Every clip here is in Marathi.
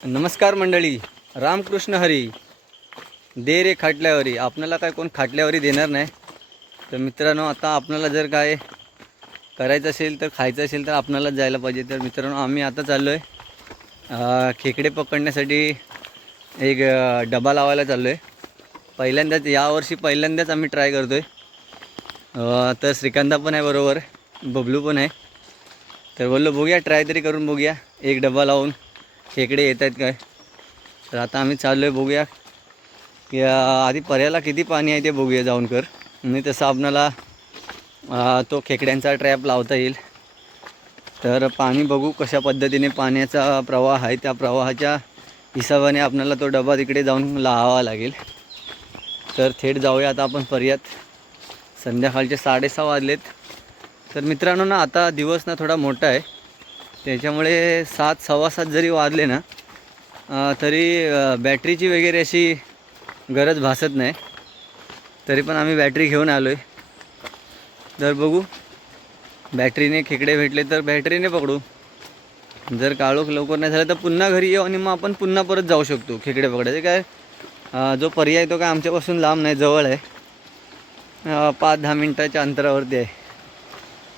नमस्कार मंडळी, रामकृष्ण हरी. दे रे खाटल्यावरी. आपल्याला काय कोण खाटल्यावरी देणार नाही. तर मित्रांनो, आता आपल्याला जर काय करायचं असेल तर खायचं असेल तर आपल्यालाच जायला पाहिजे. तर मित्रांनो, आम्ही आता चाललो आहे खेकडे पकडण्यासाठी. एक डबा लावायला चाललो आहे. पहिल्यांदाच यावर्षी पहिल्यांदाच आम्ही ट्राय करतो आहे. तर श्रीकांता पण आहे बरोबर, बबलू पण आहे. तर बोललो बघूया, ट्राय तरी करून बघूया एक डबा लावून खेकडे येत आहेत काय. तर आता आम्ही चाललो आहे, बघूया की आधी पर्याला किती पाणी आहे ते बघूया जाऊन कर. आणि तसं आपणाला तो खेकड्यांचा ट्रॅप लावता येईल. तर पाणी बघू कशा पद्धतीने पाण्याचा प्रवाह आहे, त्या प्रवाहाच्या हिशोबाने आपल्याला तो डबा तिकडे जाऊन लावावा लागेल. तर थेट जाऊया आता आपण पर्यात. संध्याकाळचे 6:30 वाजलेत. तर मित्रांनो ना, आता दिवस ना थोडा मोठा आहे, त्याच्यामुळे 7, 7:15 जरी वाजले ना तरी बॅटरीची वगैरे अशी गरज भासत नाही. तरी पण आम्ही बॅटरी घेऊन आलो आहे. तर बघू, बॅटरीने खेकडे भेटले तर बॅटरीने पकडू. जर काळोख लवकर नाही झालं तर पुन्हा घरी येऊ आणि मग आपण पुन्हा परत जाऊ शकतो खेकडे पकडायचे. काय जो पर्याय तो काय आमच्यापासून लांब नाही, जवळ आहे. 5-10 मिनटाच्या अंतरावरती आहे.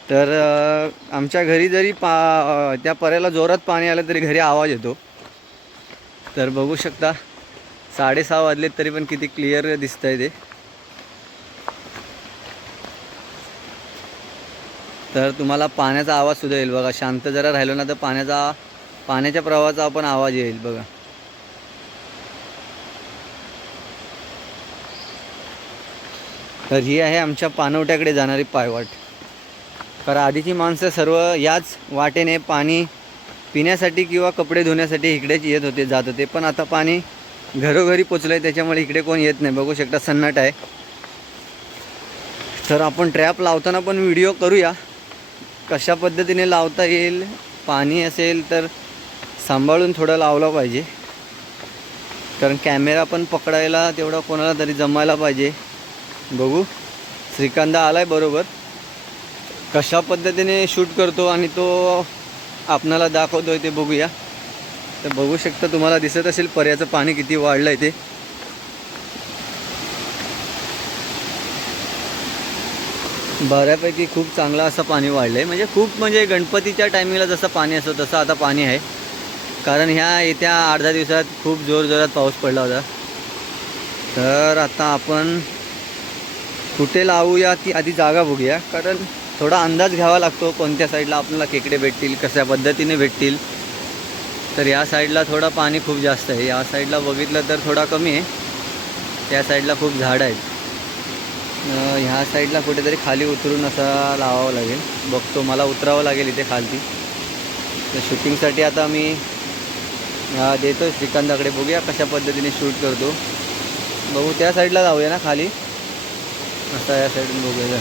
तर आमच्या घरी जरी त्या पर्याला जोरात पाणी आलं तरी घरी आवाज येतो. तर बघू शकता, 6:30 वाजलेत तरी पण किती क्लिअर दिसत आहे ते. तर तुम्हाला पाण्याचा आवाजसुद्धा येईल बघा. शांत जरा राहिलो ना तर पाण्याच्या प्रवाहाचा पण आवाज येईल बघा. तर ही आहे आमच्या पाणवठ्याकडे जाणारी पायवाट. कारण आधीची माणसं सर्व याच वाटेने पाणी पिण्यासाठी किंवा कपडे धुण्यासाठी इकडेच येत होते, जात होते. पण आता पाणी घरोघरी पोचलं आहे, त्याच्यामुळे इकडे कोण येत नाही. बघू शकता, सन्नाट आहे. तर आपण ट्रॅप लावताना पण व्हिडिओ करूया कशा पद्धतीने लावता येईल. पाणी असेल तर सांभाळून थोडं लावलं पाहिजे, कारण कॅमेरा पण पकडायला तेवढा कोणाला तरी जमायला पाहिजे. बघू, श्रीकांता आला आहे बरोबर. कशा पद्धतीने शूट करतो आणि तो आपणाला दाखवतो आहे ते बघूया. तर बघू शकता, तुम्हाला दिसत असेल पर्याचं पाणी किती वाढलं आहे ते. बऱ्यापैकी खूप चांगलं असं पाणी वाढलं आहे. म्हणजे खूप, म्हणजे गणपतीच्या टायमिंगला जसं पाणी असतं तसं आता पाणी आहे. कारण येत्या 8-10 दिवसात खूप जोरजोरात पाऊस पडला होता. तर आता आपण कुठे लावूया ती आधी जागा बघूया, कारण थोडा अंदाज घ्यावा लागतो कोणत्या साईडला आपल्याला खेकडे भेटतील, कशा पद्धतीने भेटतील. तर या साईडला थोडा पाणी खूप जास्त आहे, या साईडला बघितलं तर थोडा कमी आहे. त्या साईडला खूप झाडं आहेत. ह्या साईडला कुठेतरी खाली उतरून असा लावावं लागेल. बघतो, मला उतरावं लागेल इथे खालती. तर शूटिंगसाठी आता मी देतो श्रीकांताकडे. बघूया कशा पद्धतीने शूट करतो. बघू, त्या साईडला जाऊया ना खाली, असा या साईडून बघूया.